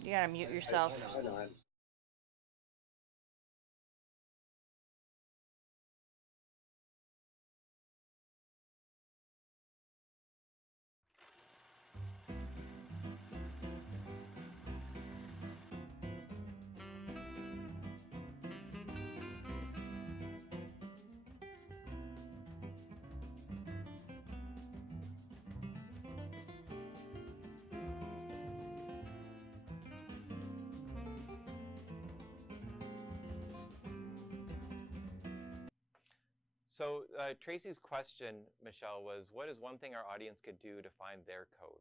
You gotta mute yourself. I know. So Tracy's question, Michelle, was what is one thing our audience could do to find their code?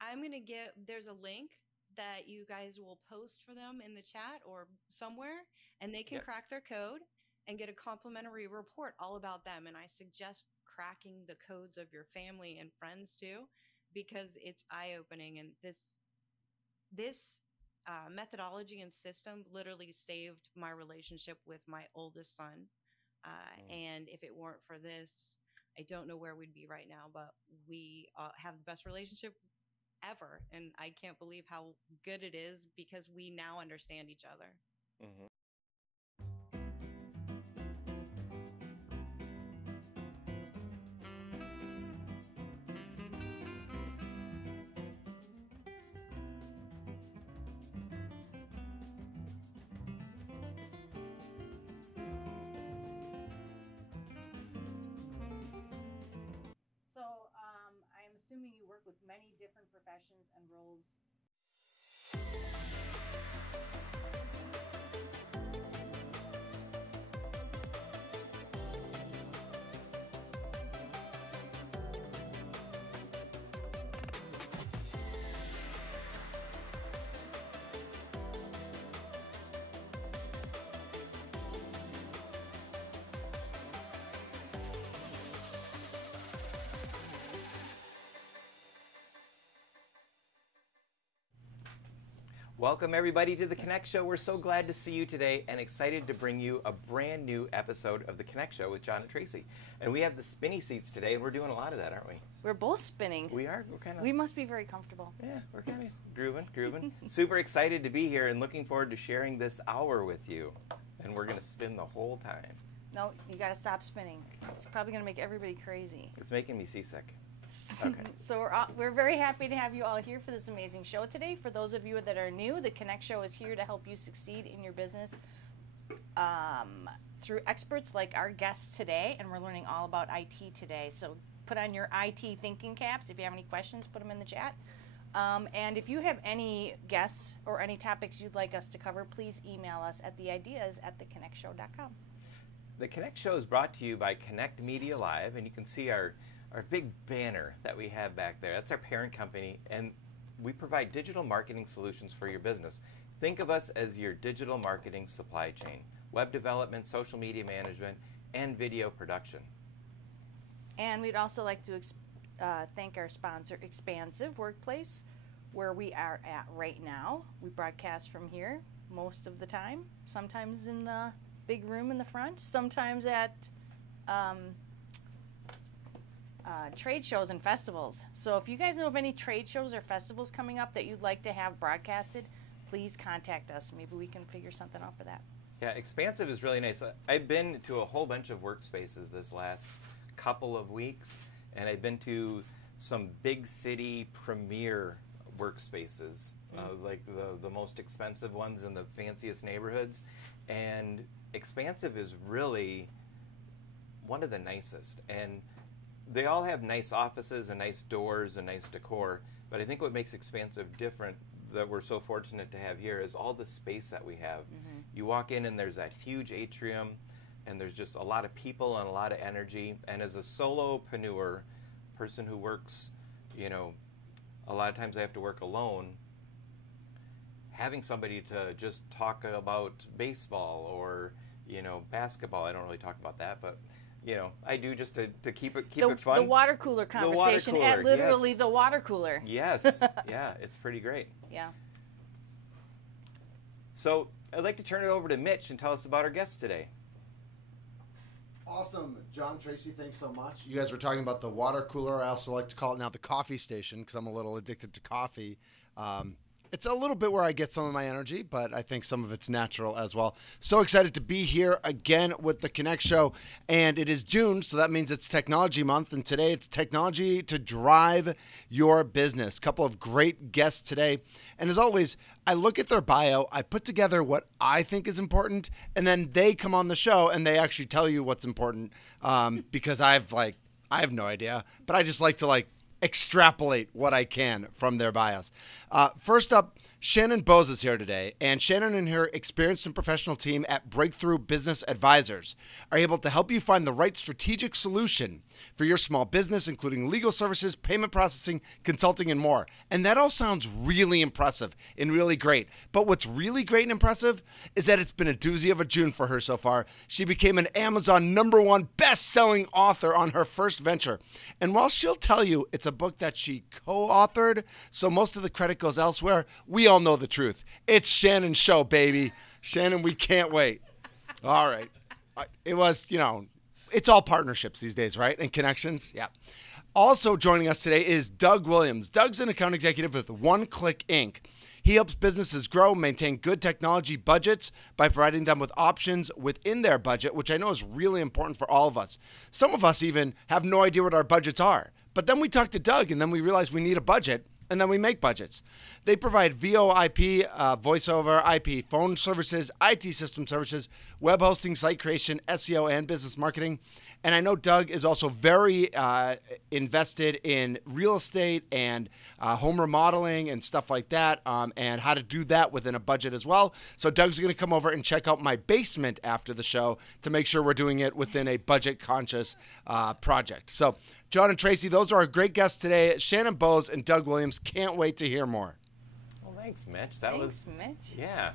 I'm going to there's a link that you guys will post for them in the chat or somewhere, and they can crack their code and get a complimentary report all about them. And I suggest cracking the codes of your family and friends too, because it's eye-opening. And this methodology and system literally saved my relationship with my oldest son. And if it weren't for this, I don't know where we'd be right now, but we have the best relationship ever. And I can't believe how good it is because we now understand each other. Mm-hmm. I'm assuming you work with many different professions and roles. Welcome everybody to the Connect Show. We're so glad to see you today and excited to bring you a brand new episode of the Connect Show with John and Tracy. And we have the spinny seats today, and we're doing a lot of that, aren't we? We're both spinning. We are. We're kind of. We must be very comfortable. Yeah, we're kind of grooving. Super excited to be here and looking forward to sharing this hour with you. And we're going to spin the whole time. No, you got to stop spinning. It's probably going to make everybody crazy. It's making me seasick. Okay. So we're very happy to have you all here for this amazing show today. For those of you that are new, the Connect Show is here to help you succeed in your business through experts like our guests today, and we're learning all about IT today. So put on your IT thinking caps. If you have any questions, put them in the chat. And if you have any guests or any topics you'd like us to cover, please email us at theideas@theconnectshow.com. The Connect Show is brought to you by Connect Media Live, and you can see our big banner that we have back there. That's our parent company, and we provide digital marketing solutions for your business. Think of us as your digital marketing supply chain, web development, social media management, and video production. And we'd also like to thank our sponsor, Expansive Workplace, where we are at right now. We broadcast from here most of the time, sometimes in the big room in the front, sometimes at trade shows and festivals. So if you guys know of any trade shows or festivals coming up that you'd like to have broadcasted, please contact us. Maybe we can figure something out for that. Yeah, Expansive is really nice. I've been to a whole bunch of workspaces this last couple of weeks, and I've been to some big city premier workspaces, like the most expensive ones in the fanciest neighborhoods. And Expansive is really one of the nicest. And they all have nice offices and nice doors and nice decor, but I think what makes Expansive different that we're so fortunate to have here is all the space that we have. Mm-hmm. You walk in and there's that huge atrium, and there's just a lot of people and a lot of energy. And as a solopreneur, person who works, a lot of times I have to work alone, having somebody to just talk about baseball or, basketball, I don't really talk about that, but I do just to keep it fun. The water cooler conversation at literally the water cooler. Yes. Yeah, it's pretty great. Yeah. So I'd like to turn it over to Mitch and tell us about our guests today. Awesome. John, Tracy, thanks so much. You guys were talking about the water cooler. I also like to call it now the coffee station because I'm a little addicted to coffee. It's a little bit where I get some of my energy, but I think some of it's natural as well. So excited to be here again with the Connect Show. And it is June, so that means it's Technology Month. And today it's technology to drive your business. Couple of great guests today. And as always, I look at their bio, I put together what I think is important, and then they come on the show and they actually tell you what's important because I have no idea. But I just like to extrapolate what I can from their bios. First up, Shannon Bowes is here today, and Shannon and her experienced and professional team at Breakthrough Business Advisors are able to help you find the right strategic solution for your small business, including legal services, payment processing, consulting, and more. And that all sounds really impressive and really great. But what's really great and impressive is that it's been a doozy of a June for her so far. She became an Amazon #1 best-selling author on her first venture. And while she'll tell you it's a book that she co-authored, so most of the credit goes elsewhere, we all know the truth. It's Shannon's show, baby. Shannon, we can't wait. All right. It was, it's all partnerships these days, right? And connections. Yeah. Also joining us today is Doug Williams. Doug's an account executive with One Click Inc. He helps businesses grow, maintain good technology budgets by providing them with options within their budget, which I know is really important for all of us. Some of us even have no idea what our budgets are. But then we talk to Doug, and then we realize we need a budget, and then we make budgets. They provide VoIP, voice over IP phone services, IT system services, web hosting, site creation, SEO, and business marketing. And I know Doug is also very invested in real estate and home remodeling and stuff like that, and how to do that within a budget as well. So Doug's going to come over and check out my basement after the show to make sure we're doing it within a budget-conscious project. So John and Tracy, those are our great guests today. Shannon Bowes and Doug Williams. Can't wait to hear more. Well, thanks, Mitch. Thanks, Mitch. Yeah.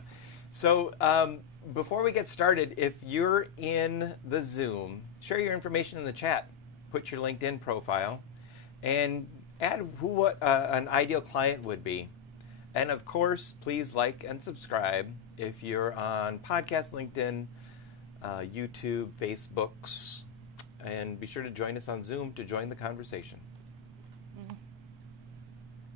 So before we get started, if you're in the Zoom, share your information in the chat. Put your LinkedIn profile and add what an ideal client would be. And of course, please like and subscribe if you're on podcast, LinkedIn, YouTube, Facebooks. And be sure to join us on Zoom to join the conversation.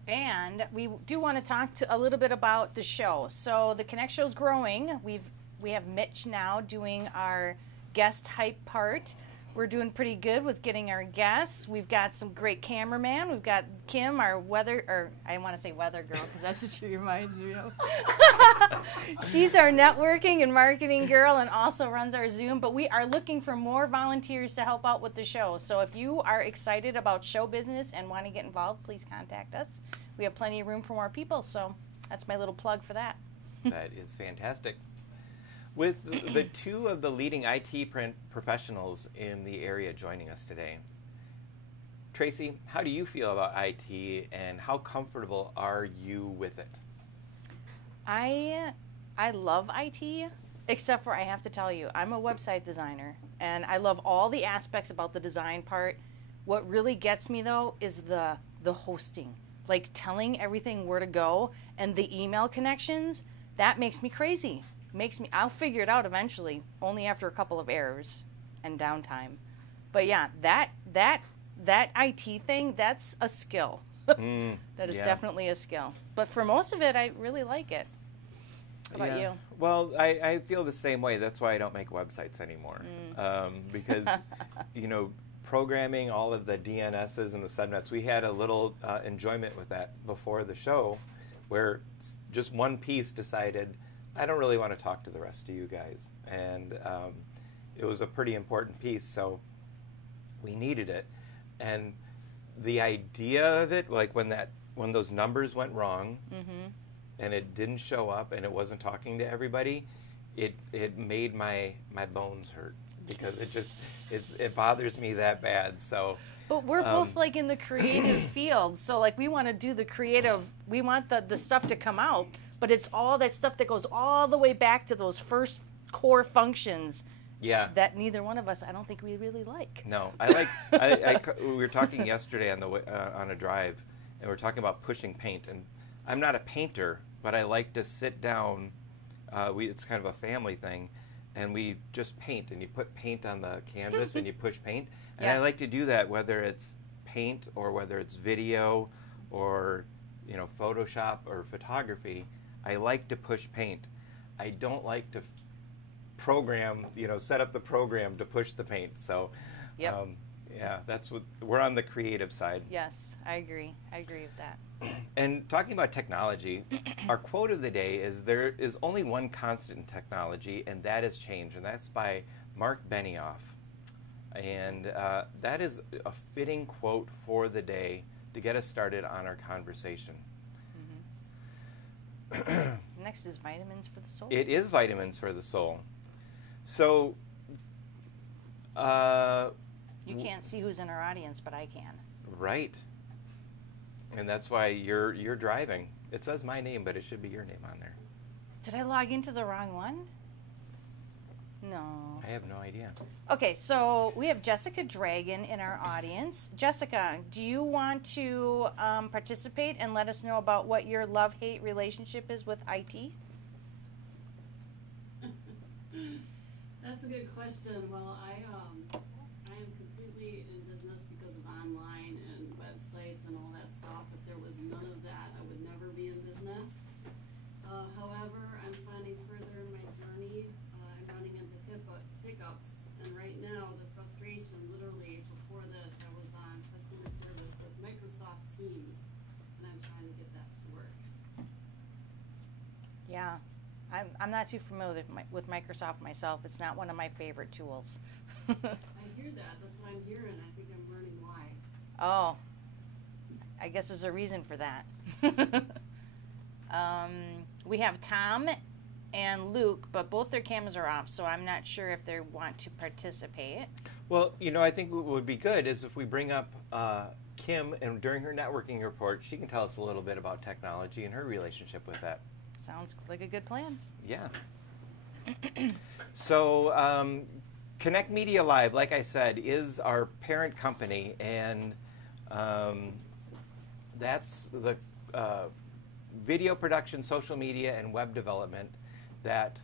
And we do want to talk a little bit about the show. So the Connect Show's growing. We have Mitch now doing our guest hype part. We're doing pretty good with getting our guests. We've got some great cameraman. We've got Kim, our I want to say weather girl because that's what she reminds me of. She's our networking and marketing girl and also runs our Zoom. But we are looking for more volunteers to help out with the show. So if you are excited about show business and want to get involved, please contact us. We have plenty of room for more people. So that's my little plug for that. That is fantastic. With the two of the leading IT professionals in the area joining us today, Tracy, how do you feel about IT and how comfortable are you with it? I love IT, except for I have to tell you, I'm a website designer, and I love all the aspects about the design part. What really gets me, though, is the hosting, like telling everything where to go, and the email connections. That makes me crazy. I'll figure it out eventually, only after a couple of errors and downtime. But yeah, that IT thing, that's a skill. That is definitely a skill. But for most of it, I really like it. How about you? Well, I feel the same way. That's why I don't make websites anymore. Because, programming all of the DNSs and the subnets, we had a little enjoyment with that before the show where just one piece decided, I don't really want to talk to the rest of you guys. And it was a pretty important piece, so we needed it. And the idea of it, like when those numbers went wrong and it didn't show up and it wasn't talking to everybody, it made my bones hurt because it bothers me that bad. So. But we're both like in the creative field, so like we want to do the creative, we want the stuff to come out. But it's all that stuff that goes all the way back to those first core functions that neither one of us, I don't think we really like. No, I like. We were talking yesterday on the way, on a drive, and we were talking about pushing paint. And I'm not a painter, but I like to sit down. It's kind of a family thing, and we just paint, and you put paint on the canvas and you push paint. And Yeah. I like to do that whether it's paint or whether it's video or Photoshop or photography. I like to push paint. I don't like to program, set up the program to push the paint. So, Yep. yeah, that's what we're on the creative side. Yes, I agree. I agree with that. And talking about technology, our quote of the day is there is only one constant in technology, and that is change. And that's by Mark Benioff. And that is a fitting quote for the day to get us started on our conversation. Next is vitamins for the soul. It is vitamins for the soul. So, You can't see who's in our audience, but I can. right. And that's why you're driving. It says my name, but it should be your name on there. Did I log into the wrong one? No. I have no idea. Okay, so we have Jessica Dragon in our audience. Jessica, do you want to participate and let us know about what your love-hate relationship is with IT? That's a good question. Well, I am completely in business because of online and websites and all that stuff. If there was none of that, I would never be in business. However, I'm finding further in my journey, I'm running into hiccups. And right now, the frustration, literally before this, I was on customer service with Microsoft Teams, and I'm trying to get that to work. Yeah, I'm not too familiar with Microsoft myself. It's not one of my favorite tools. I hear that. That's what I'm hearing. I think I'm learning why. Oh, I guess there's a reason for that. We have Tom and Luke, but both their cameras are off, so I'm not sure if they want to participate. Well, I think what would be good is if we bring up Kim, and during her networking report, she can tell us a little bit about technology and her relationship with that. Sounds like a good plan. Yeah. So, Connect Media Live, like I said, is our parent company, and that's the video production, social media, and web development that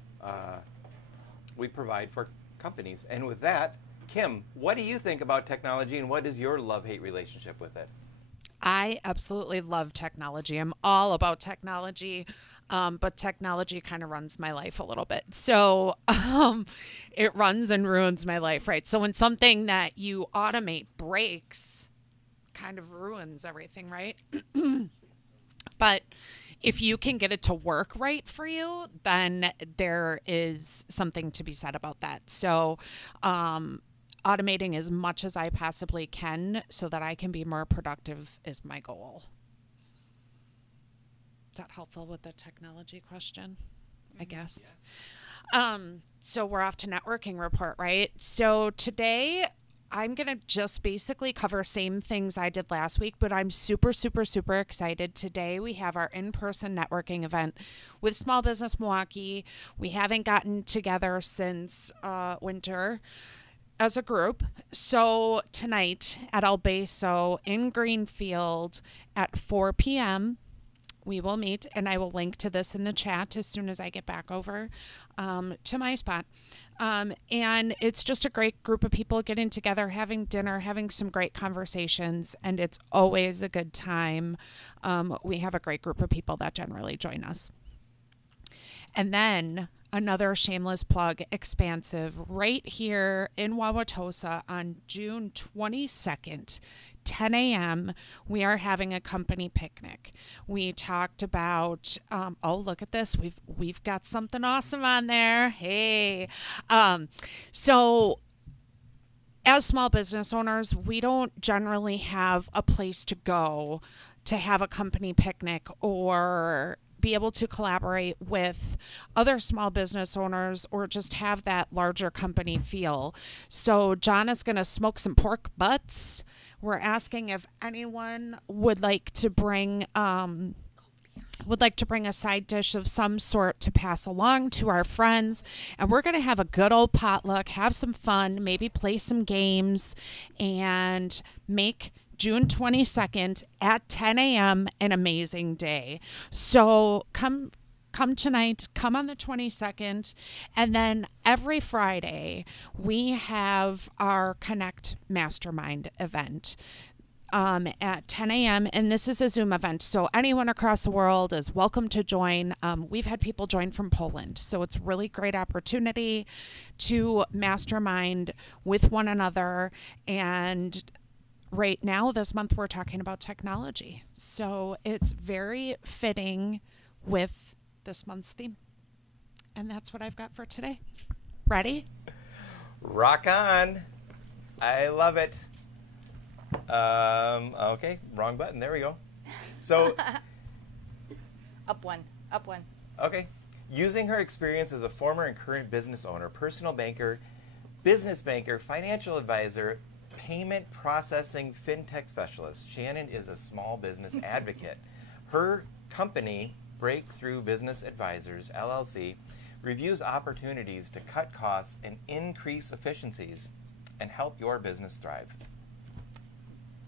we provide for companies. And with that, Kim, what do you think about technology, and what is your love-hate relationship with it? I absolutely love technology. I'm all about technology, but technology kind of runs my life a little bit. So it runs and ruins my life, right? So when something that you automate breaks, kind of ruins everything, right? But if you can get it to work right for you, then there is something to be said about that. So automating as much as I possibly can so that I can be more productive is my goal. Is that helpful with the technology question? I guess. So we're off to networking report, right? So today I'm going to just basically cover same things I did last week, but I'm super, super, super excited. Today we have our in-person networking event with Small Business Milwaukee. We haven't gotten together since winter as a group. So tonight at El Beso in Greenfield at 4 p.m., we will meet, and I will link to this in the chat as soon as I get back over to my spot. And it's just a great group of people getting together, having dinner, having some great conversations, and it's always a good time. We have a great group of people that generally join us. And then another shameless plug, Expansive, right here in Wauwatosa on June 22nd, 10 a.m., we are having a company picnic. We talked about, oh, look at this. We've got something awesome on there. Hey. So as small business owners, we don't generally have a place to go to have a company picnic or be able to collaborate with other small business owners or just have that larger company feel. So John is going to smoke some pork butts. We're asking if anyone would like to bring a side dish of some sort to pass along to our friends. And we're going to have a good old potluck, have some fun, maybe play some games, and make June 22nd at 10 a.m. an amazing day. So come come tonight, come on the 22nd, and then every Friday we have our Connect Mastermind event at 10 a.m. And this is a Zoom event, so anyone across the world is welcome to join. We've had people join from Poland, so it's a really great opportunity to mastermind with one another. And right now, this month, we're talking about technology, so it's very fitting with this month's theme. And that's what I've got for today. Ready? Rock on. I love it. Okay, wrong button. There we go. So, Up one. okay. Using her experience as a former and current business owner, personal banker, business banker, financial advisor, payment processing fintech specialist, Shannon is a small business advocate. Her company, Breakthrough Business Advisors, LLC, reviews opportunities to cut costs and increase efficiencies and help your business thrive.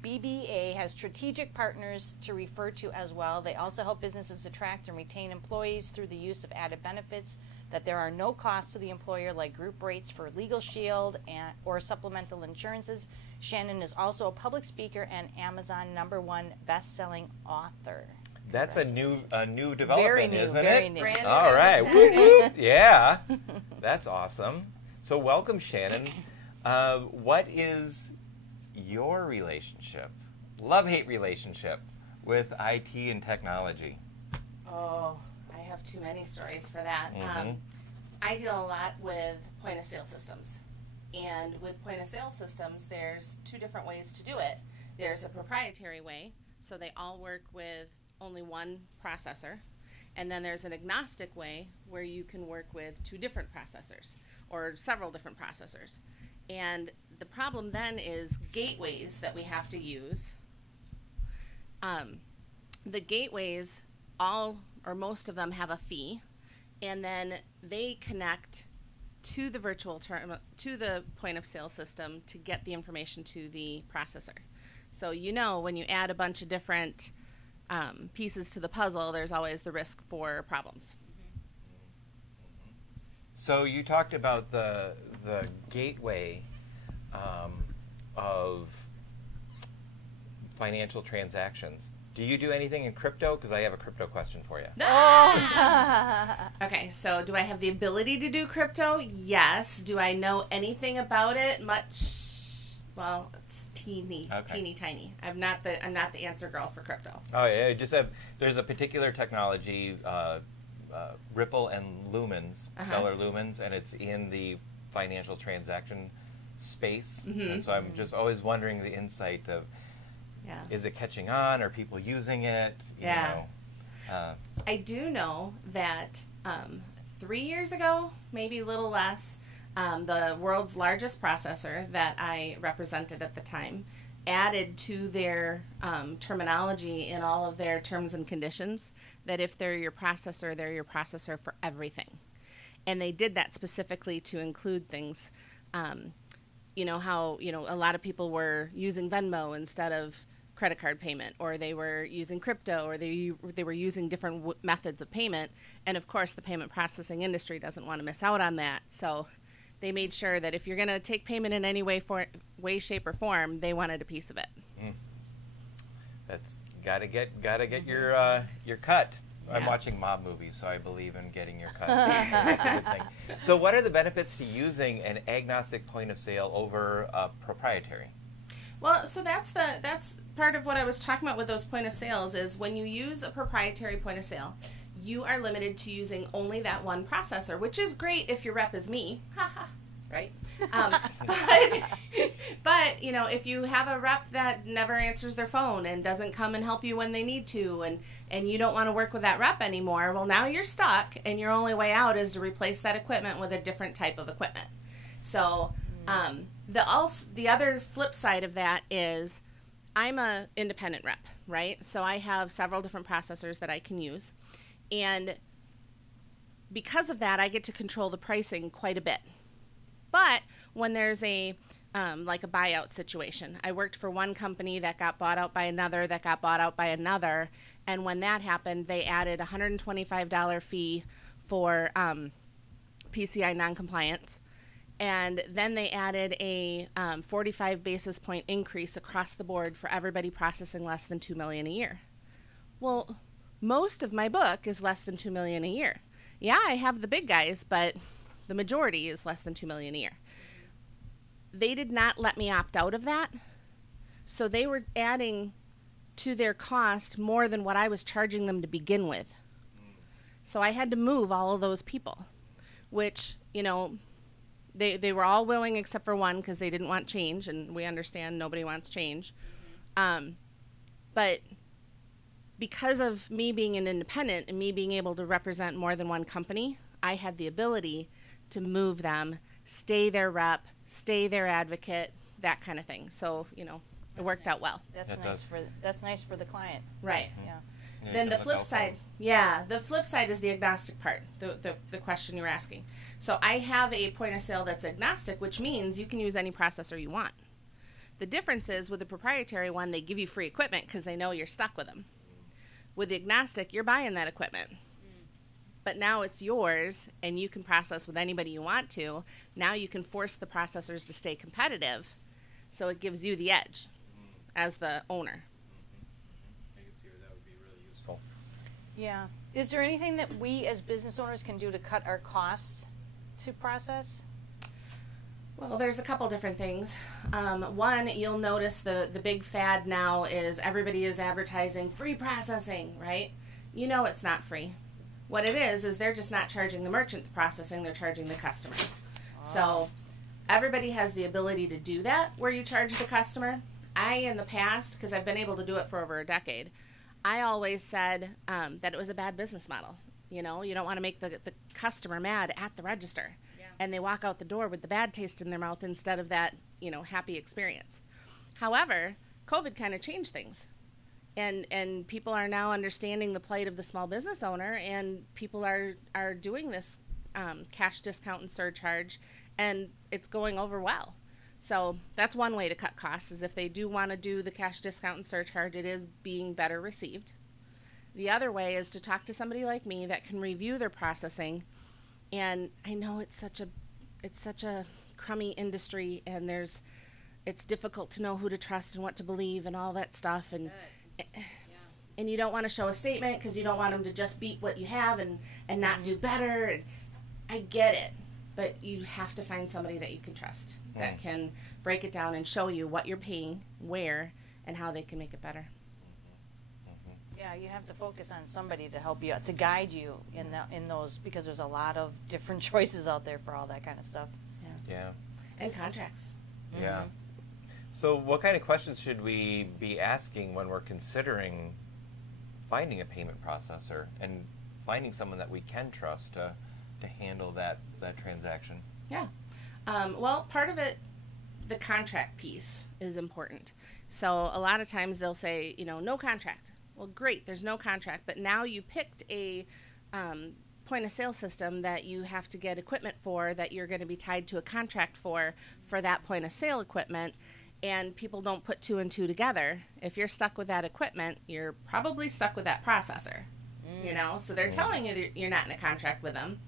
BBA has strategic partners to refer to as well. They also help businesses attract and retain employees through the use of added benefits that there are no costs to the employer, like group rates for Legal Shield or supplemental insurances. Shannon is also a public speaker and Amazon #1 best-selling author. That's a new development, Very new, isn't very it? new. Brand new All right. business Whoop, advocate. whoop. Yeah. That's awesome. So welcome, Shannon. What is your relationship, love-hate relationship, with IT and technology? Oh, I have too many stories for that. Mhm. I deal a lot with point-of-sale systems. And with point-of-sale systems, there's two different ways to do it. There's a proprietary way, so they all work with only one processor. And then there's an agnostic way where you can work with two different processors or several different processors. And the problem then is gateways that we have to use. The gateways, all or most of them, have a fee, and then they connect to the virtual to the point of sale system to get the information to the processor. So when you add a bunch of different pieces to the puzzle, there's always the risk for problems. So you talked about the gateway of financial transactions. Do you do anything in crypto? Because I have a crypto question for you. Okay, so do I have the ability to do crypto? Yes. Do I know anything about it? Much. Well, it's teeny tiny. I'm not the answer girl for crypto. Oh yeah, there's a particular technology, Ripple and Lumens, Stellar Lumens, and it's in the financial transaction space. And so I'm just always wondering the insight of, is it catching on? Are people using it? You know, I do know that 3 years ago, maybe a little less, the world's largest processor that I represented at the time added to their terminology in all of their terms and conditions that if they're your processor for everything. And they did that specifically to include things, how a lot of people were using Venmo instead of credit card payment, or they were using crypto, or they were using different methods of payment. And of course, the payment processing industry doesn't want to miss out on that. So they made sure that if you're going to take payment in any way, shape, or form, they wanted a piece of it. That's gotta get your cut. I'm watching mob movies, so I believe in getting your cut. That's a good thing. So, what are the benefits to using an agnostic point of sale over a proprietary? Well, so that's part of what I was talking about with those point of sales is when you use a proprietary point of sale, you are limited to using only that one processor, which is great if your rep is me, right? But if you have a rep that never answers their phone and doesn't come and help you when they need to, and you don't want to work with that rep anymore, well, now you're stuck, and your only way out is to replace that equipment with a different type of equipment. So the other flip side of that is I'm a independent rep, right? So I have several different processors that I can use. And because of that, I get to control the pricing quite a bit. But when there's like a buyout situation, I worked for one company that got bought out by another, And when that happened, they added a $125 fee for PCI noncompliance. And then they added a 45 basis point increase across the board for everybody processing less than $2 million a year. Well, most of my book is less than $2 million a year. Yeah, I have the big guys, but the majority is less than $2 million a year. They did not let me opt out of that. So they were adding to their cost more than what I was charging them to begin with. So I had to move all of those people, which, you know, they were all willing except for one because they didn't want change, and we understand nobody wants change. But because of me being an independent and me being able to represent more than one company, I had the ability to move them, stay their rep, stay their advocate, that kind of thing. So, you know, it worked out well. That's nice for the client. Right. Yeah. Yeah, Then the that's flip helpful. side, the flip side is the agnostic part, the question you're asking. So I have a point of sale that's agnostic, which means you can use any processor you want. The difference is with the proprietary one, they give you free equipment because they know you're stuck with them. With the agnostic, you're buying that equipment. But now it's yours, and you can process with anybody you want to. Now you can force the processors to stay competitive, so it gives you the edge as the owner. I can see where that would be really useful. Yeah. Is there anything that we as business owners can do to cut our costs to process? Well, there's a couple different things. One, you'll notice the big fad now is everybody is advertising free processing, right? You know it's not free. What it is they're just not charging the merchant the processing, they're charging the customer. So everybody has the ability to do that where you charge the customer. I, in the past, because I've been able to do it for over a decade, I always said that it was a bad business model. You know, you don't want to make the customer mad at the register. And they walk out the door with the bad taste in their mouth instead of that, you know, happy experience. However, COVID kind of changed things. And people are now understanding the plight of the small business owner, and people are doing this cash discount and surcharge, and it's going over well. So that's one way to cut costs, is if they do want to do the cash discount and surcharge, it is being better received. The other way is to talk to somebody like me that can review their processing. And I know it's such a crummy industry, and it's difficult to know who to trust and what to believe and all that stuff. And you don't want to show a statement because you don't want them to just beat what you have and not do better. And I get it, but you have to find somebody that you can trust that can break it down and show you what you're paying, where, and how they can make it better. Yeah, you have to focus on somebody to help you, to guide you in those, because there's a lot of different choices out there for all that kind of stuff. Yeah. And contracts. Yeah. So what kind of questions should we be asking when we're considering finding a payment processor and finding someone that we can trust to handle that transaction? Yeah. Well, part of it, the contract piece is important. So a lot of times they'll say, you know, no contract. Well, great, there's no contract, but now you picked a point of sale system that you have to get equipment for, that you're going to be tied to a contract for that point of sale equipment, and people don't put two and two together. If you're stuck with that equipment, you're probably stuck with that processor, you know? So they're telling you that you're not in a contract with them,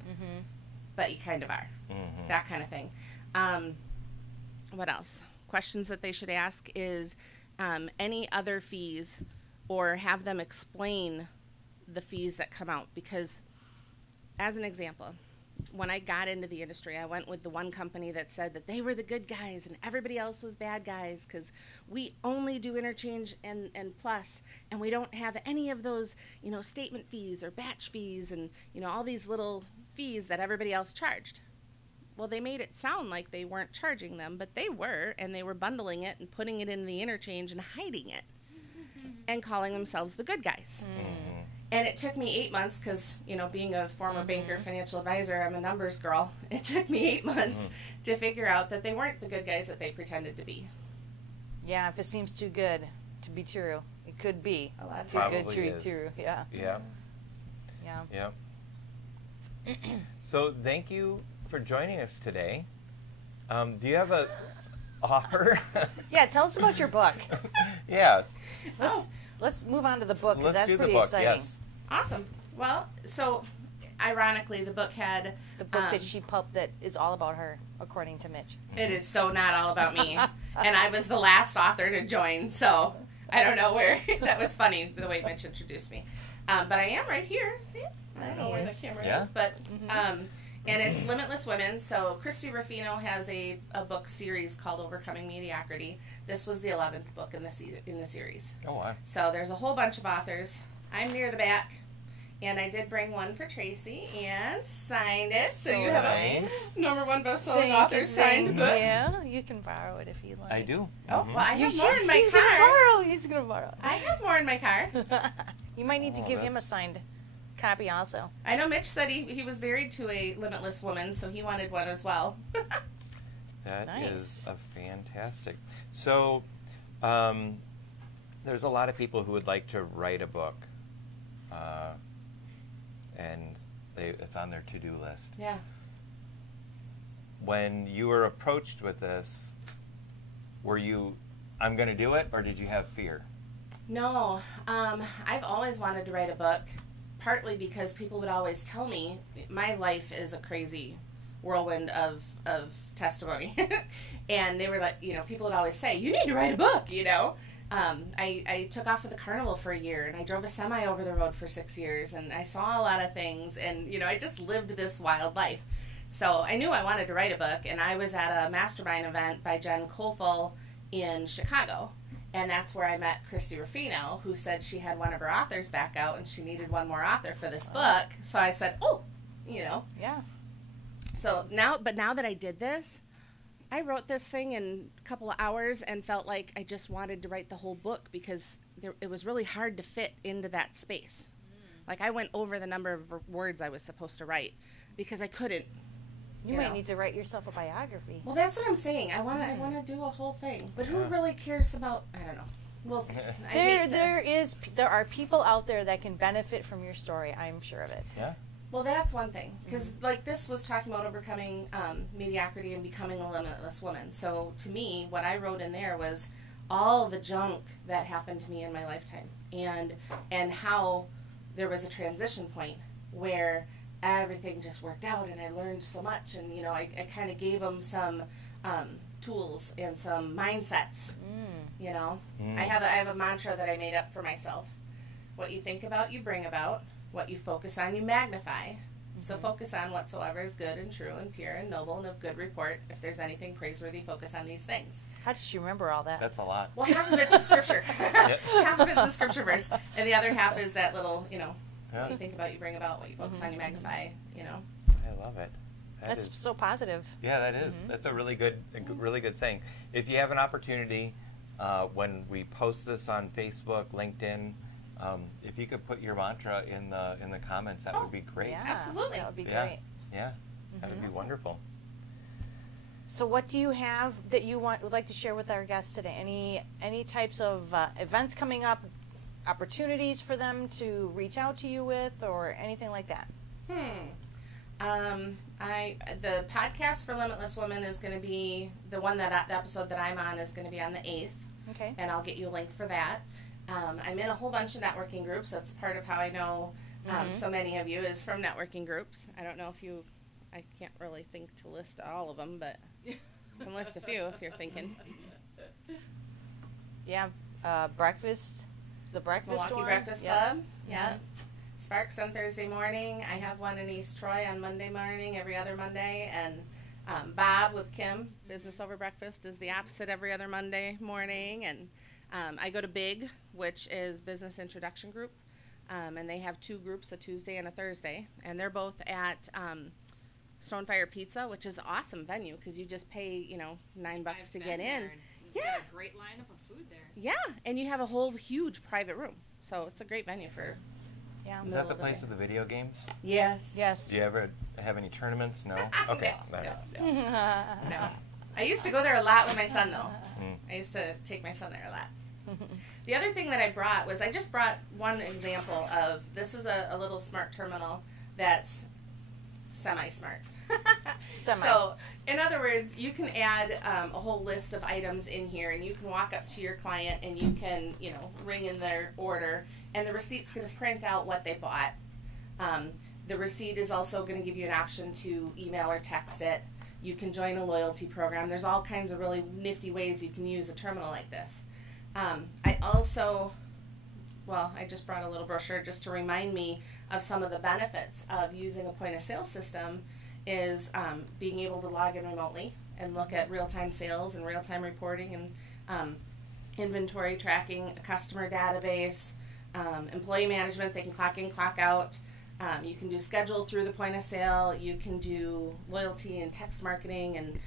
but you kind of are, that kind of thing. What else? Questions that they should ask is any other fees, or have them explain the fees that come out. Because, as an example, when I got into the industry, I went with the one company that said that they were the good guys and everybody else was bad guys because we only do interchange and plus, and we don't have any of those, you know, statement fees or batch fees and, you know, all these little fees that everybody else charged. Well, they made it sound like they weren't charging them, but they were, and they were bundling it and putting it in the interchange and hiding it and calling themselves the good guys. And it took me 8 months because, you know, being a former banker, financial advisor, I'm a numbers girl. It took me 8 months to figure out that they weren't the good guys that they pretended to be. Yeah, if it seems too good to be true, it could be. A lot of Too times. good Probably to be is. true. Yeah. Yeah. Yeah. Yeah. So thank you for joining us today. Do you have a offer? Yeah, tell us about your book. Yes. let's move on to the book because Let's that's do the pretty book. exciting. Yes. Awesome. Well, so ironically, the book had The book that she that is all about her, according to Mitch. It is so not all about me, and I was the last author to join, so I don't know where. That was funny the way Mitch introduced me, but I am right here. See, I don't know where the Nice. camera Yeah. is, but and it's Limitless Women. So Christy Ruffino has a book series called Overcoming Mediocrity. This was the 11th book in the series. Oh, wow. So there's a whole bunch of authors. I'm near the back, and I did bring one for Tracy and signed it. So you have Nice. a #1 best-selling author signed book. Yeah, you can borrow it if you like. I do. Oh, well, I have He's more in my he's gonna car. borrow. He's gonna borrow. I have more in my car. You might need to Oh, give him a that's- signed copy also. I know Mitch said he was married to a limitless woman, so he wanted one as well. That is Nice. a fantastic. So, there's a lot of people who would like to write a book, and it's on their to-do list. Yeah. When you were approached with this, were you, I'm going to do it, or did you have fear? No, I've always wanted to write a book, partly because people would always tell me my life is a crazy whirlwind of testimony. And they were like, people would always say, you need to write a book, I took off with the carnival for a year, and I drove a semi over the road for 6 years, and I saw a lot of things, and, I just lived this wild life. So I knew I wanted to write a book, and I was at a mastermind event by Jen Kolfel in Chicago. And that's where I met Christy Ruffino, who said she had one of her authors back out and she needed one more author for this book. So I said, Yeah. So now that I did this, I wrote this thing in a couple of hours and felt like I just wanted to write the whole book because it was really hard to fit into that space. Like I went over the number of words I was supposed to write because I couldn't. You might need to write yourself a biography. Well, that's what I'm saying. I want to do a whole thing. But who really cares about? I don't know. Well, There are people out there that can benefit from your story. I'm sure of it. Yeah. Well, that's one thing because like this was talking about overcoming mediocrity and becoming a limitless woman. So to me, what I wrote in there was all the junk that happened to me in my lifetime, and how there was a transition point where everything just worked out and I learned so much, and I kind of gave them some tools and some mindsets. I have a mantra that I made up for myself: what you think about, you bring about; what you focus on, you magnify. So focus on whatsoever is good and true and pure and noble and of good report. If there's anything praiseworthy, focus on these things. How did you remember all that? That's a lot. Well, half of it's the scripture. Yep. Half of it's the scripture verse, and the other half is that little, Yeah. what you think about, you bring about; what you focus on, you magnify. I love it. That's so positive. Yeah, that is. That's a really good saying. If you have an opportunity, when we post this on Facebook, LinkedIn, if you could put your mantra in the comments, that would be great. Yeah, Absolutely. That would be Yeah. great. Yeah, that would be wonderful. So what do you have that you would like to share with our guests today? Any types of events coming up, opportunities for them to reach out to you with, or anything like that? The podcast for Limitless Women is going to be the episode that I'm on is going to be on the 8th. Okay. And I'll get you a link for that. I'm in a whole bunch of networking groups. That's part of how I know so many of you is from networking groups. I don't know if I can't really think to list all of them, but I can list a few if you're thinking. Yeah, breakfast, the breakfast Milwaukee one. Breakfast Yeah. Club. Yeah. Sparks on Thursday morning. I have one in East Troy on Monday morning, every other Monday. And Bob with Kim, Business Over Breakfast, is the opposite every other Monday morning. And I go to BIG, which is Business Introduction Group. And they have 2 groups, a Tuesday and a Thursday. And they're both at Stonefire Pizza, which is an awesome venue because you just pay, $9 to get in. Yeah. Got a great lineup of food there. Yeah, and you have a whole huge private room. So it's a great venue for... Yeah. Is that the place with the video games? Yes. Yes. Do you ever have any tournaments? No? Okay. No. I used to go there a lot with my son, though. I used to take my son there a lot. The other thing that I brought was I just brought one example of, this is a little smart terminal that's semi-smart. Semi. So, in other words, you can add a whole list of items in here, and you can walk up to your client and you can, ring in their order, and the receipt's going to print out what they bought. The receipt is also going to give you an option to email or text it. You can join a loyalty program. There's all kinds of really nifty ways you can use a terminal like this. I just brought a little brochure just to remind me of some of the benefits of using a point of sale system is being able to log in remotely and look at real-time sales and real-time reporting and inventory tracking, a customer database, employee management. They can clock in, clock out. You can do schedule through the point of sale. You can do loyalty and text marketing, and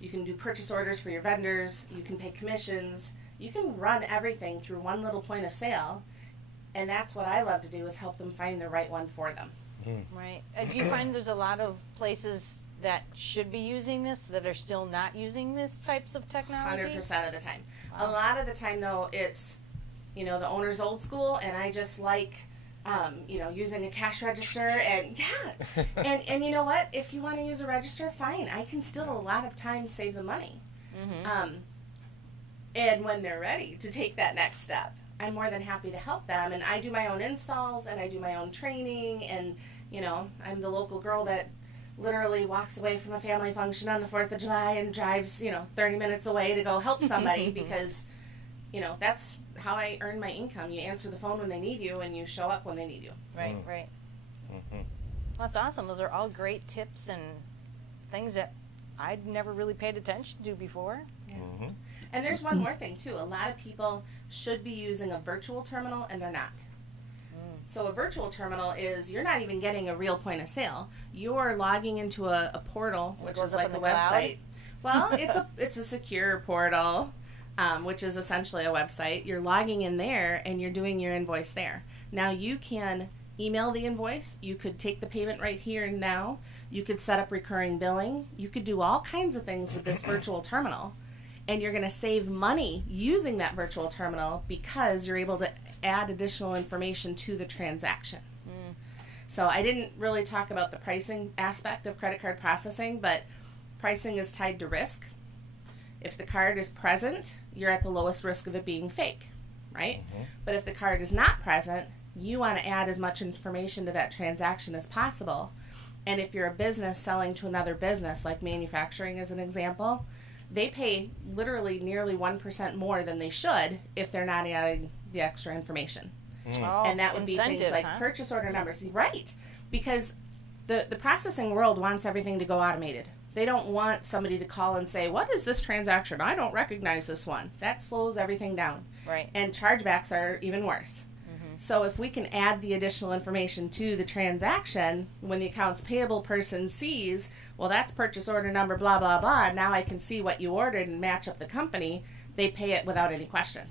you can do purchase orders for your vendors. You can pay commissions. You can run everything through one little point of sale, and that's what I love to do is help them find the right one for them. Right. Do you find there's a lot of places that should be using this that are still not using this types of technology? 100% of the time. Wow. A lot of the time, though, it's, the owner's old school, and I just like, using a cash register, and and you know what? If you want to use a register, fine. I can still a lot of times save the money. And when they're ready to take that next step, I'm more than happy to help them. And I do my own installs, and I do my own training, and, I'm the local girl that literally walks away from a family function on the 4th of July and drives, 30 minutes away to go help somebody because, that's how I earn my income. You answer the phone when they need you, and you show up when they need you. Right, right. Well, that's awesome. Those are all great tips and things that I'd never really paid attention to before. Yeah. And there's one more thing, too. A lot of people should be using a virtual terminal, and they're not. So a virtual terminal is you're not even getting a real point of sale. You're logging into a portal, which is like a website. Well, it's a secure portal, which is essentially a website. You're logging in there, and you're doing your invoice there. Now, you can email the invoice. You could take the payment right here and now. You could set up recurring billing. You could do all kinds of things with this virtual terminal. And you're going to save money using that virtual terminal because you're able to add additional information to the transaction. So I didn't really talk about the pricing aspect of credit card processing, but pricing is tied to risk. If the card is present, you're at the lowest risk of it being fake, right? But if the card is not present, you want to add as much information to that transaction as possible. And if you're a business selling to another business, like manufacturing as an example, they pay literally nearly 1% more than they should if they're not adding the extra information. Oh, And that would be things like purchase order numbers. Right. Because the processing world wants everything to go automated. They don't want somebody to call and say, what is this transaction? I don't recognize this one. That slows everything down. Right. And chargebacks are even worse. So if we can add the additional information to the transaction, when the accounts payable person sees, well, that's purchase order number, blah, blah, blah, now I can see what you ordered and match up the company, they pay it without any question.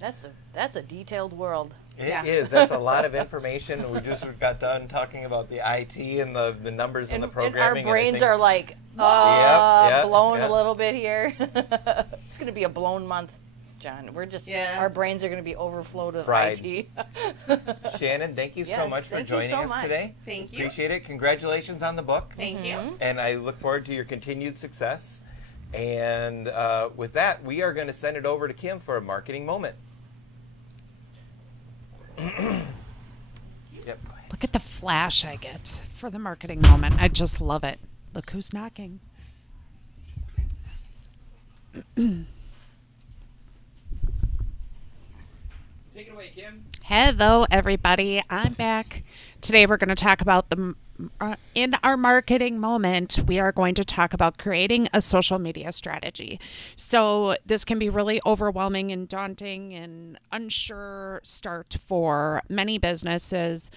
That's a detailed world. It is. That's a lot of information. We just got done talking about the IT and the numbers and the programming. And our brains are like blown a little bit here. It's going to be a blown month, John. We're just our brains are going to be overflowed with IT. Shannon, thank you so much for joining us today. Thank you. Appreciate it. Congratulations on the book. Thank you. And I look forward to your continued success. And with that, we are going to send it over to Kim for a marketing moment. Look at the flash I get for the marketing moment. I just love it. Look who's knocking. Take it away, Kim. Hello, everybody. I'm back. Today we're going to talk about in our marketing moment, we are going to talk about creating a social media strategy. So this can be really overwhelming and daunting and unsure start for many businesses.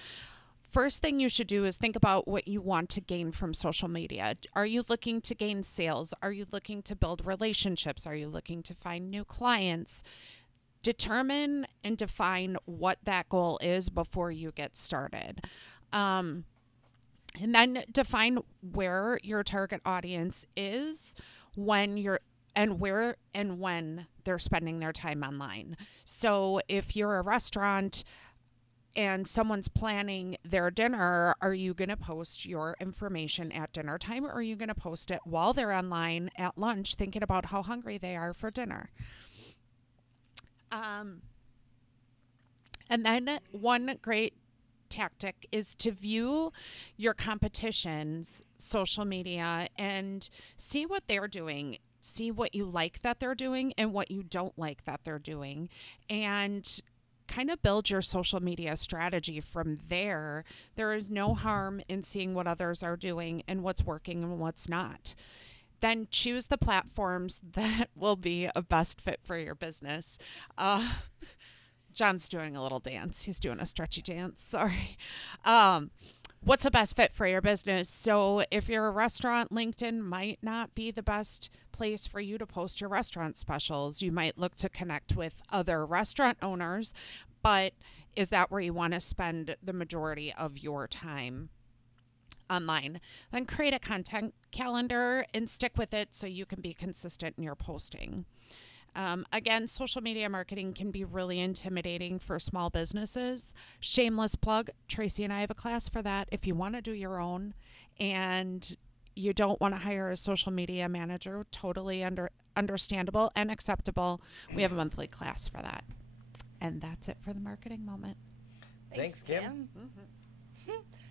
First thing you should do is think about what you want to gain from social media. Are you looking to gain sales? Are you looking to build relationships? Are you looking to find new clients? Determine and define what that goal is before you get started. And then define where your target audience is when they're spending their time online. So if you're a restaurant, and someone's planning their dinner, are you going to post your information at dinner time, or are you going to post it while they're online at lunch thinking about how hungry they are for dinner? And then one great tactic is to view your competition's social media and see what they're doing. See what you like that they're doing and what you don't like that they're doing, and kind of build your social media strategy from there. There is no harm in seeing what others are doing and what's working and what's not. Then choose the platforms that will be a best fit for your business. John's doing a little dance. He's doing a stretchy dance. Sorry. What's the best fit for your business? So if you're a restaurant, LinkedIn might not be the best place for you to post your restaurant specials. You might look to connect with other restaurant owners, but is that where you want to spend the majority of your time online? Then create a content calendar and stick with it so you can be consistent in your posting. Again, social media marketing can be really intimidating for small businesses. Shameless plug, Tracy and I have a class for that if you want to do your own and you don't want to hire a social media manager. Totally understandable and acceptable. We have a monthly class for that. And that's it for the marketing moment. Thanks, Kim.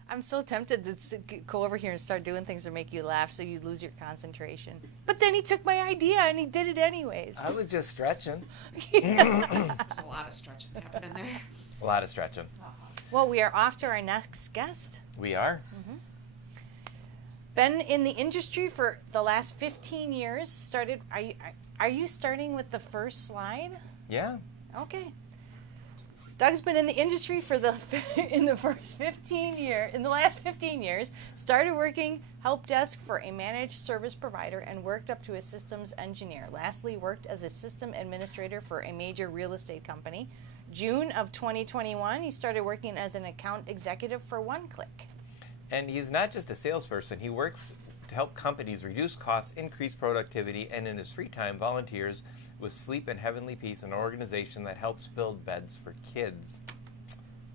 I'm so tempted to go over here and start doing things to make you laugh so you lose your concentration. But then he took my idea and he did it anyways. I was just stretching. There's a lot of stretching happening there. A lot of stretching. Well, we are off to our next guest. We are. Been in the industry for the last 15 years. Started. Are you starting with the first slide? Yeah. Okay. Doug's been in the industry for the last 15 years. Started working help desk for a managed service provider and worked up to a systems engineer. Lastly, worked as a system administrator for a major real estate company. June of 2021, he started working as an account executive for OneClick. And he's not just a salesperson. He works to help companies reduce costs, increase productivity, and in his free time volunteers with Sleep in Heavenly Peace, an organization that helps build beds for kids.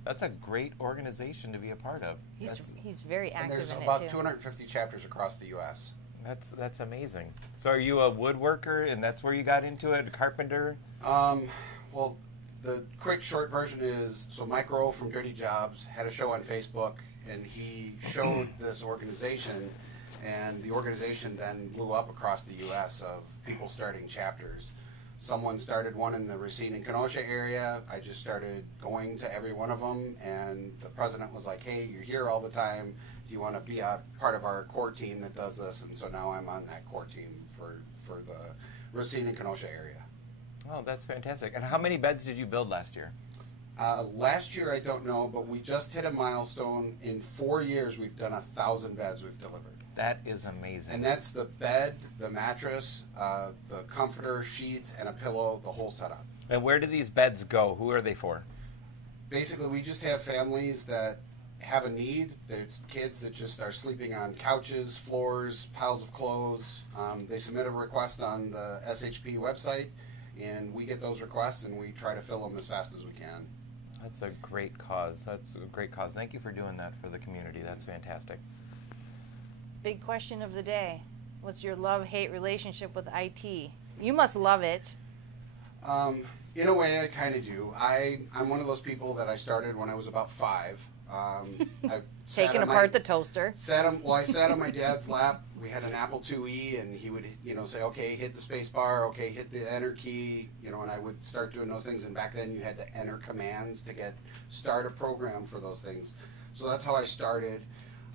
That's a great organization to be a part of. He's very active in it, too. And there's about 250 chapters across the U.S. That's amazing. So are you a woodworker, and that's where you got into it, a carpenter? Well, the quick short version is, so Mike Rowe from Dirty Jobs had a show on Facebook, and he showed this organization, and the organization then blew up across the U.S. of people starting chapters. Someone started one in the Racine and Kenosha area. I just started going to every one of them, and the president was like, hey, you're here all the time. Do you want to be a part of our core team that does this? And so now I'm on that core team for the Racine and Kenosha area. Oh, that's fantastic. And how many beds did you build last year? Last year, I don't know, but we just hit a milestone. In 4 years, we've done 1,000 beds we've delivered. That is amazing. And that's the bed, the mattress, the comforter, sheets, and a pillow, the whole setup. And where do these beds go? Who are they for? Basically, we just have families that have a need. There's kids that just are sleeping on couches, floors, piles of clothes. They submit a request on the SHP website, and we get those requests, and we try to fill them as fast as we can. That's a great cause. That's a great cause. Thank you for doing that for the community. That's fantastic. Big question of the day. What's your love-hate relationship with IT? You must love it. In a way, I kind of do. I'm one of those people that I started when I was about 5. I Taking apart the toaster. I sat on my dad's lap. We had an Apple IIe, and he would, say, okay, hit the space bar, okay, hit the enter key, and I would start doing those things. And back then, you had to enter commands to start a program for those things. So that's how I started,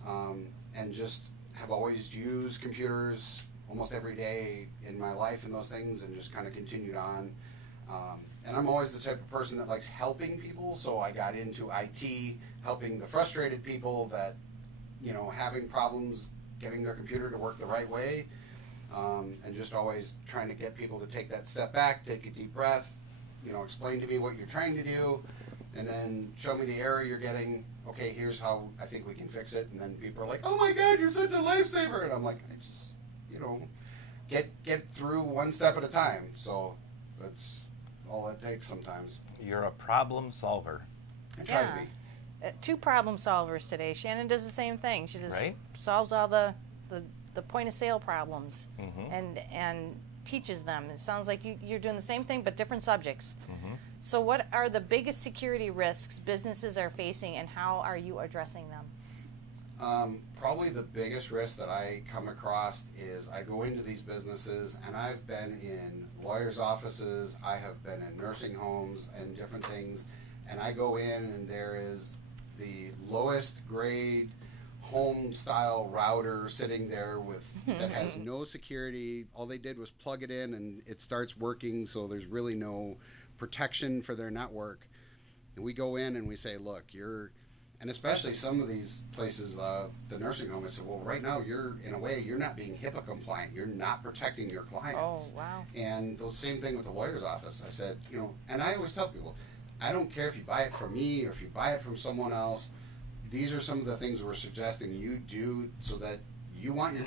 and just have always used computers almost every day in my life and those things, and just kind of continued on. And I'm always the type of person that likes helping people, so I got into IT, helping the frustrated people that, having problems getting their computer to work the right way, and just always trying to get people to take that step back, take a deep breath, explain to me what you're trying to do, and then show me the error you're getting. Okay, here's how I think we can fix it. And then people are like, oh my God, you're such a lifesaver. And I'm like, I just, get through one step at a time. So that's all it takes sometimes. You're a problem solver. I try to be. Two problem solvers today. Shannon does the same thing. She just Right. solves all the point of sale problems Mm-hmm. and teaches them. It sounds like you're doing the same thing but different subjects. Mm-hmm. So what are the biggest security risks businesses are facing, and how are you addressing them? Probably the biggest risk that I come across is I go into these businesses, and I've been in lawyers' offices, I have been in nursing homes and different things, and I go in and there is the lowest grade home style router sitting there with that has no security. All they did was plug it in and it starts working, so there's really no protection for their network. And we go in and we say, look, and especially some of these places, the nursing home, I said, well, right now in a way, you're not being HIPAA compliant. You're not protecting your clients. Oh, wow. And the same thing with the lawyer's office. I said, and I always tell people, I don't care if you buy it from me or if you buy it from someone else. These are some of the things we're suggesting you do so that you want your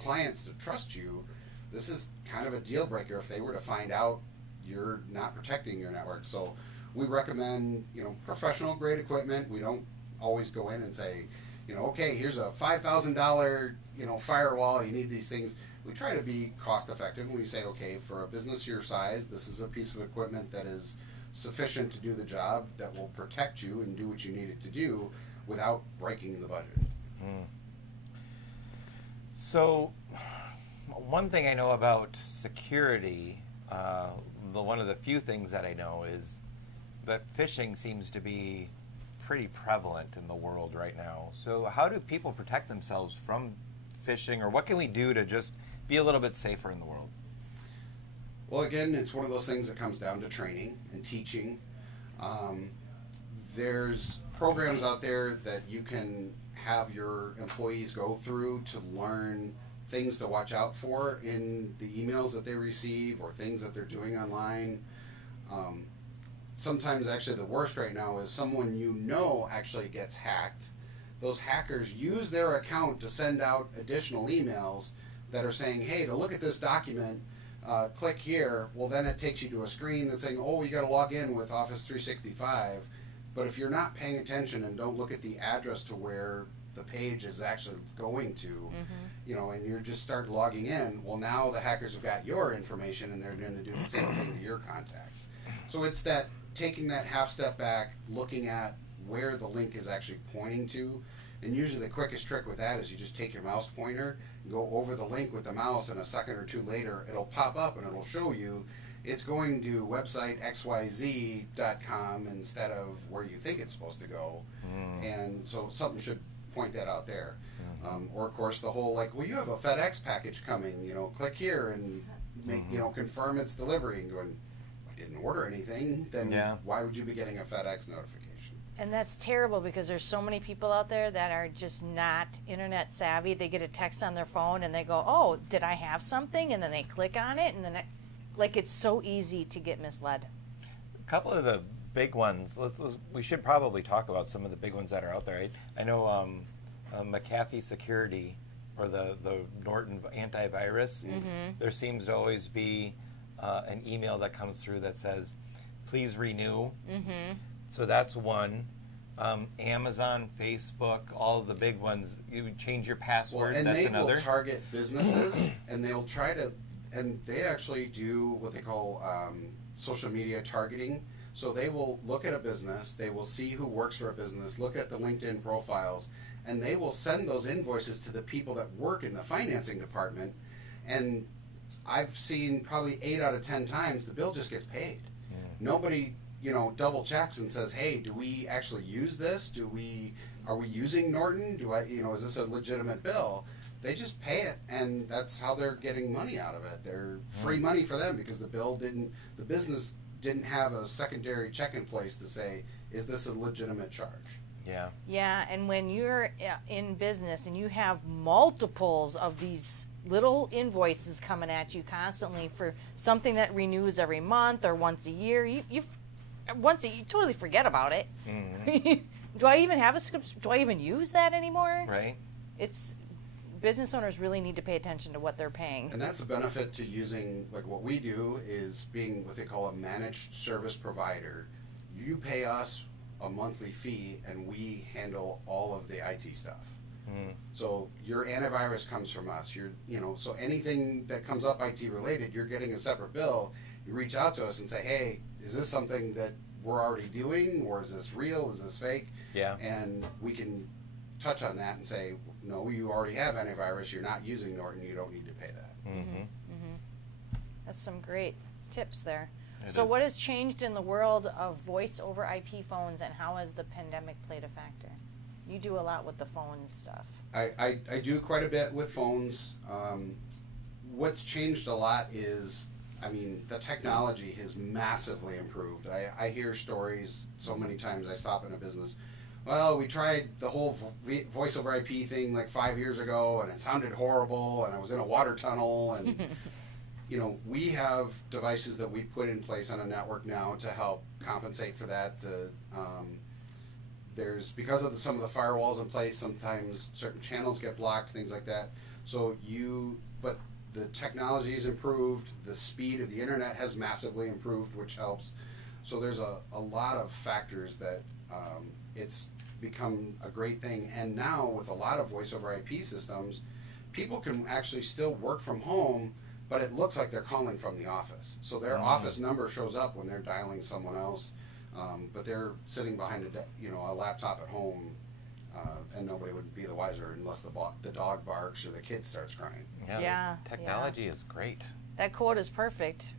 clients to trust you. This is kind of a deal breaker if they were to find out you're not protecting your network. So we recommend, professional grade equipment. We don't always go in and say, okay, here's a $5,000, firewall. You need these things. We try to be cost effective, and we say, okay, for a business your size, this is a piece of equipment that is sufficient to do the job, that will protect you and do what you need it to do without breaking the budget. Mm. So, one thing I know about security, one of the few things that I know is that phishing seems to be pretty prevalent in the world right now. So how do people protect themselves from phishing, or what can we do to just be a little bit safer in the world? Well, again, it's one of those things that comes down to training and teaching. There's programs out there that you can have your employees go through to learn things to watch out for in the emails that they receive or things that they're doing online. Sometimes actually the worst right now is someone actually gets hacked. Those hackers use their account to send out additional emails that are saying, hey, to look at this document, click here. Well, then it takes you to a screen that's saying, oh, you got to log in with Office 365. But if you're not paying attention and don't look at the address to where the page is actually going to, and you just start logging in, well, now the hackers have got your information and they're going to do the same thing to your contacts. So it's that taking that half step back, looking at where the link is actually pointing to. And usually the quickest trick with that is you just take your mouse pointer, go over the link with the mouse, and a second or two later it'll pop up and it'll show you it's going to website xyz.com instead of where you think it's supposed to go. And so something should point that out there. Or of course the whole well, you have a FedEx package coming, click here and make, confirm its delivery, and going, I didn't order anything, then why would you be getting a FedEx notification? And that's terrible because there's so many people out there that are just not internet savvy. They get a text on their phone and they go, oh, did I have something? And then they click on it, and then it's so easy to get misled. A couple of the big ones, we should probably talk about some of the big ones that are out there. I know McAfee Security, or the Norton antivirus, there seems to always be an email that comes through that says, please renew. So that's one. Amazon, Facebook, all of the big ones, you change your password, and that's they another. will target businesses, and they'll try to, and they actually do what they call social media targeting. So they will look at a business, they will see who works for a business, look at the LinkedIn profiles, and they will send those invoices to the people that work in the financing department. And I've seen probably 8 out of 10 times the bill just gets paid. Nobody double checks and says, hey, do we actually use this? Are we using Norton? Is this a legitimate bill? They just pay it, and that's how they're getting money out of it. They're free money for them because the business didn't have a secondary check in place to say, is this a legitimate charge? Yeah, and when you're in business and you have multiples of these little invoices coming at you constantly for something that renews every month or once a year, you totally forget about it. Do I even have a script? Do I even use that anymore? Right. It's business owners really need to pay attention to what they're paying. And that's a benefit to using, what we do is being what they call a managed service provider. You pay us a monthly fee, and we handle all of the IT stuff. So your antivirus comes from us. So anything that comes up IT related, you're getting a separate bill. You reach out to us and say, hey, is this something that we're already doing, or is this real? Is this fake? Yeah. And we can touch on that and say, no, you already have antivirus. You're not using Norton. You don't need to pay that. That's some great tips there. It So is. what has changed in the world of voice over IP phones, and how has the pandemic played a factor? You do a lot with the phone stuff. I do quite a bit with phones. What's changed a lot is, the technology has massively improved. I hear stories so many times I stop in a business. Well, we tried the whole voice over IP thing like 5 years ago, and it sounded horrible, and I was in a water tunnel, and we have devices that we put in place on a network now to help compensate for that. There's, because of some of the firewalls in place, sometimes certain channels get blocked, things like that. But the technology has improved, the speed of the internet has massively improved, which helps. So there's a lot of factors that it's become a great thing. And now with a lot of voice over IP systems, people can actually still work from home, but it looks like they're calling from the office. So their office number shows up when they're dialing someone else. But they're sitting behind a laptop at home, and nobody would be the wiser unless the dog barks or the kid starts crying. Yeah, Technology is great. That quote is perfect.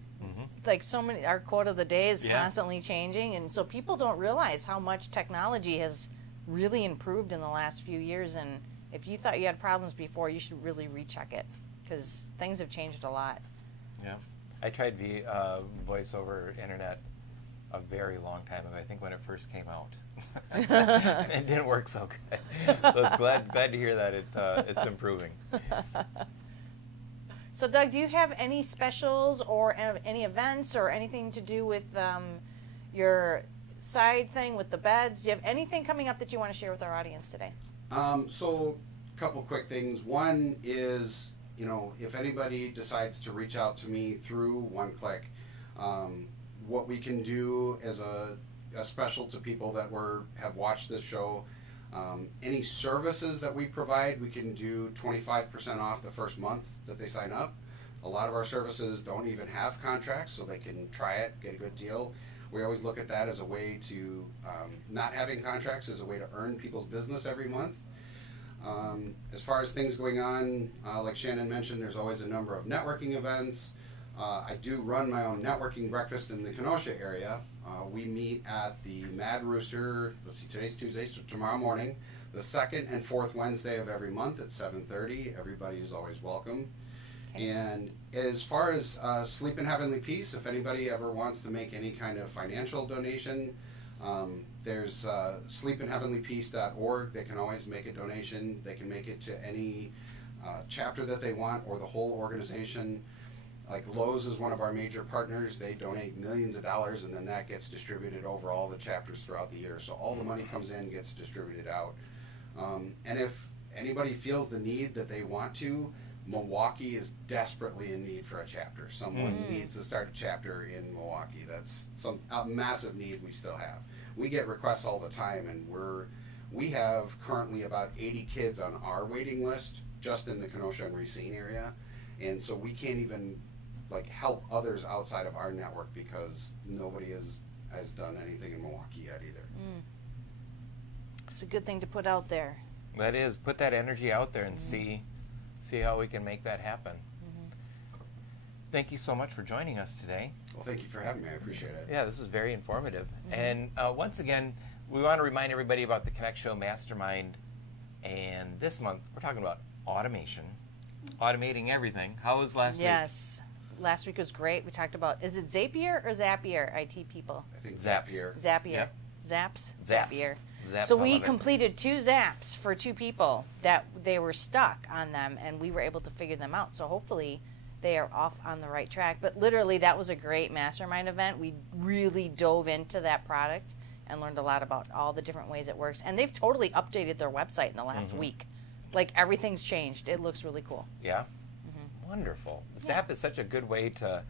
Like our quote of the day is constantly changing, and so people don't realize how much technology has really improved in the last few years. And if you thought you had problems before, you should really recheck it, because things have changed a lot. Yeah. I tried voice over internet a very long time ago. I think when it first came out. It didn't work so good. So it's glad to hear that it's improving. So Doug, do you have any specials or any events or anything to do with your side thing with the beds? Do you have anything coming up that you want to share with our audience today? So a couple quick things. One is, if anybody decides to reach out to me through OneClick, what we can do as a special to people that have watched this show, any services that we provide, we can do 25% off the first month that they sign up. A lot of our services don't even have contracts, so they can try it, get a good deal. We always look at that as a way to, not having contracts as a way to earn people's business every month. As far as things going on, like Shannon mentioned, there's always a number of networking events. I do run my own networking breakfast in the Kenosha area. We meet at the Mad Rooster, today's Tuesday, so tomorrow morning, the second and fourth Wednesday of every month at 7:30. Everybody is always welcome. Okay. And as far as Sleep in Heavenly Peace, if anybody ever wants to make any kind of financial donation, there's sleepinheavenlypeace.org. They can always make a donation. They can make it to any chapter that they want, or the whole organization. Like Lowe's is one of our major partners. They donate millions of dollars, and then that gets distributed over all the chapters throughout the year. So all the money comes in, gets distributed out. And if anybody feels the need that they want to, Milwaukee is desperately in need for a chapter. Someone needs to start a chapter in Milwaukee. That's a massive need we still have. We get requests all the time, and we have currently about 80 kids on our waiting list just in the Kenosha and Racine area. And so we can't even help others outside of our network because nobody has done anything in Milwaukee yet either. It's a good thing to put out there. That is, put that energy out there and see how we can make that happen. Thank you so much for joining us today. Well, thank you for having me. I appreciate it. Yeah, this was very informative. And once again, we want to remind everybody about the Connect Show Mastermind. And this month, we're talking about automation, automating everything. How was last week? Yes. Last week was great. We talked about, is it Zapier or Zapier, IT people? I think Zapier. Zapier. Yep. Zaps? Zaps. Zaps, So I we love it. completed 2 Zaps for 2 people that they were stuck on them, and we were able to figure them out. So hopefully they are off on the right track. But literally, that was a great mastermind event. We really dove into that product and learned a lot about all the different ways it works. And they've totally updated their website in the last week. Everything's changed. It looks really cool. Yeah. Wonderful. Zap is such a good way to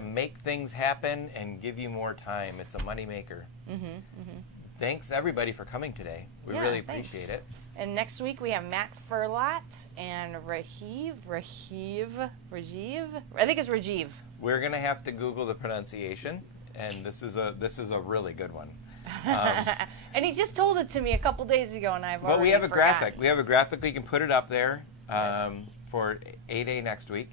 make things happen and give you more time. It's a moneymaker. thanks everybody for coming today. We Yeah, really thanks. appreciate it. And next week we have Matt Furlot and Rajiv. I think it's Rajiv. We're gonna have to Google the pronunciation, and this is a really good one. And he just told it to me a couple days ago, and I've But already we have a forgot. graphic. We have a graphic. We can put it up there Yes. for 8A next week.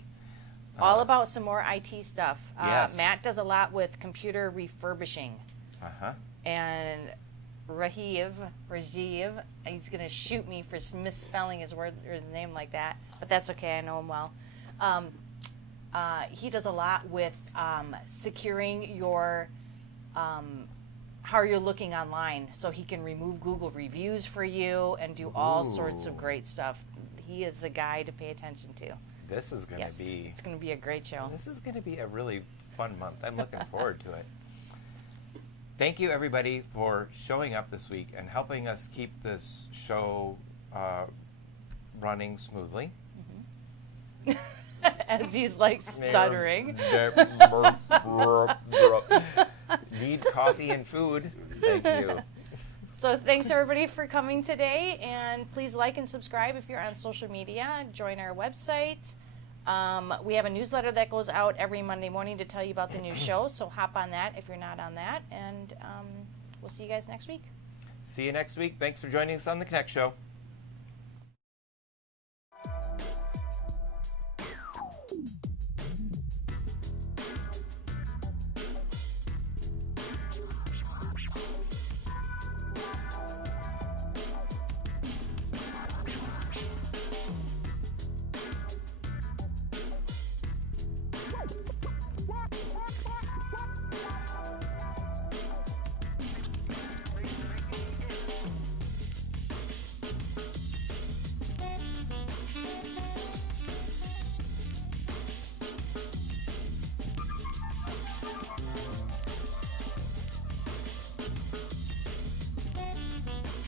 All about some more IT stuff. Yes. Matt does a lot with computer refurbishing. Uh-huh. And Rajiv, he's going to shoot me for misspelling his word or his name like that, but that's okay. I know him well. He does a lot with securing your how you're looking online, so he can remove Google reviews for you and do all sorts of great stuff. He is a guy to pay attention to. This is going to be. It's going to be a great show. This is going to be a really fun month. I'm looking forward to it. Thank you, everybody, for showing up this week and helping us keep this show running smoothly. As he's like stuttering. Need coffee and food. Thank you. So thanks everybody for coming today, and please like and subscribe if you're on social media. Join our website. We have a newsletter that goes out every Monday morning to tell you about the new show, so hop on that if you're not on that, and we'll see you guys next week. See you next week. Thanks for joining us on The Connect Show.